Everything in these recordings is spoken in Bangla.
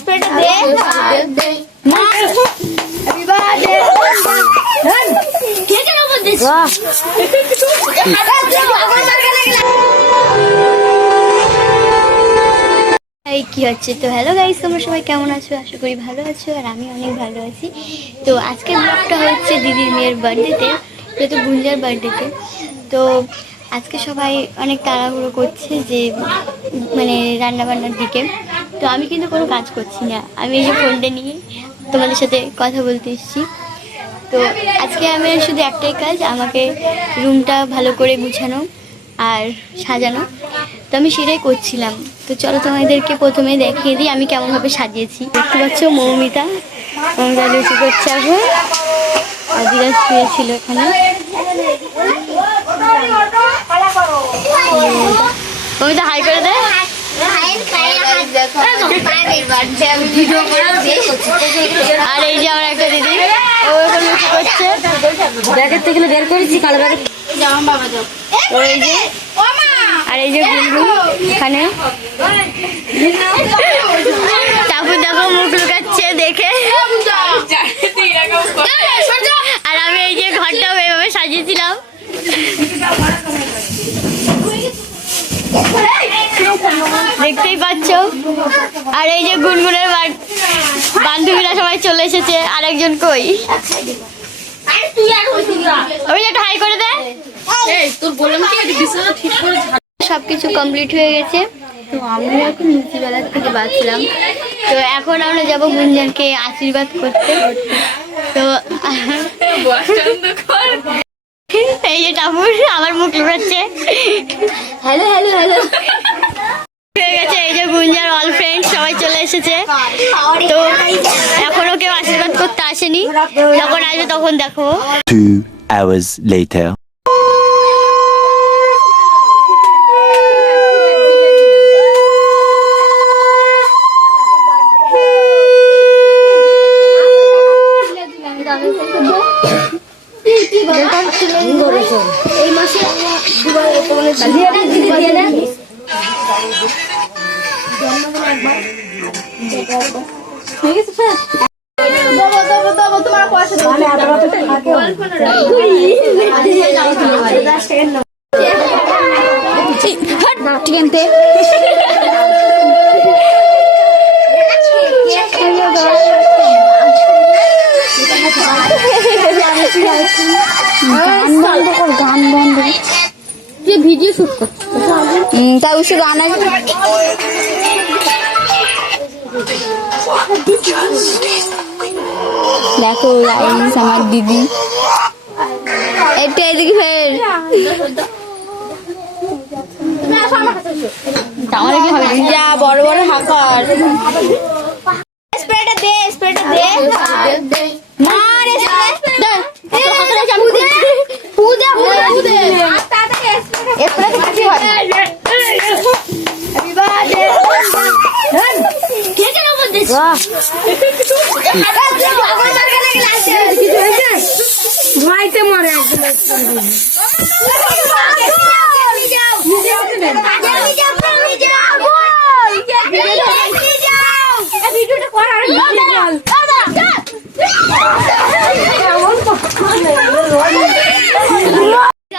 স্প্রেটা দে মা হ্যাপি বার্থডে কেকের উপর দিস এই কি হচ্ছে? তো হ্যালো গাইস তোমরা সবাই কেমন আছো? আশা করি ভালো আছো আর আমি অনেক ভালো আছি। তো আজকের ব্লগটা হচ্ছে দিদির মেয়ের বার্থডেতে যেহেতু গুঞ্জার বার্থডেতে তো আজকে সবাই অনেক তাড়াহুড়ো করছে যে মানে রান্না বান্নার দিকে। তো আমি কিন্তু কোনো কাজ করছি না। আমি এই যে ফোনটা নিয়ে তোমাদের সাথে কথা বলতে এসেছি। তো আজকে আমি শুধু একটাই কাজ, আমাকে রুমটা ভালো করে গুছানো আর সাজানো। তো আমি সেটাই করছিলাম। তো চলো তোমাদেরকে প্রথমে দেখিয়ে দিই আমি কেমনভাবে সাজিয়েছি। দেখতে পাচ্ছ মৌমিতা মৌমিতা লুচি করছে এখন। আদিরা শুয়েছিল এখানে। মৌমিতা হাই করে দেয় আর এই যে আমার একটা দিদি ও এখন লুচি করছে? ব্যাগের থেকে বের করেছি কালো ব্যাগের যে আর এই যে এখানে। তারপর দেখো মুখ লুকাচ্ছে দেখে আর আমি এই যে ঘরটাও এভাবে সাজিয়েছিলাম দেখতেই পাচ্ছ। আর এই যে গুনগুনের বান্ধবীরা সবাই চলে এসেছে। আর একজন কই? ওই যে একটা হাই করে দে। তোর বললাম কি আছে বিছানা ঠিক করে সব কিছু কমপ্লিট হয়ে গেছে। তো আমরা এখন লুচিবেলা থেকে বাঁচলাম। তো এখন আমরা যাব গুঞ্জনকে আশীর্বাদ করতে। তো এই যে টাপুর আমার মুখ লুকাচ্ছে। হ্যালো হ্যালো হ্যালো হয়ে গেছে এই যে গুঞ্জার অল ফ্রেন্ড সবাই চলে এসেছে। তো এখনও কেউ আশীর্বাদ করতে আসেনি। যখন আসবে তখন দেখো। Two hours later. এই মাসে টিকেনতে গান বন্ধ কর গান বন্ধ তুই ভিডিও শুট করছিস তা উসে গান আছে দেখো গাইস আমার দিদি। একটু এদিকে ফের। আমার কি হবে? যা বড় বড় হাকার স্প্রেটা দে স্প্রেটা দে। মারে স্প্রে। দে হয়।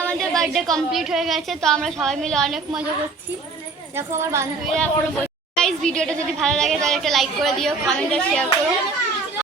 আমাদের বার্থডে কমপ্লিট হয়ে গেছে, তো আমরা সবাই মিলে অনেক মজা করছি। দেখো আমার বান্ধবীরা এখনও ভিডিওটা যদি ভালো লাগে তাহলে একটা লাইক করে দিও কমেন্ট আর শেয়ার করো।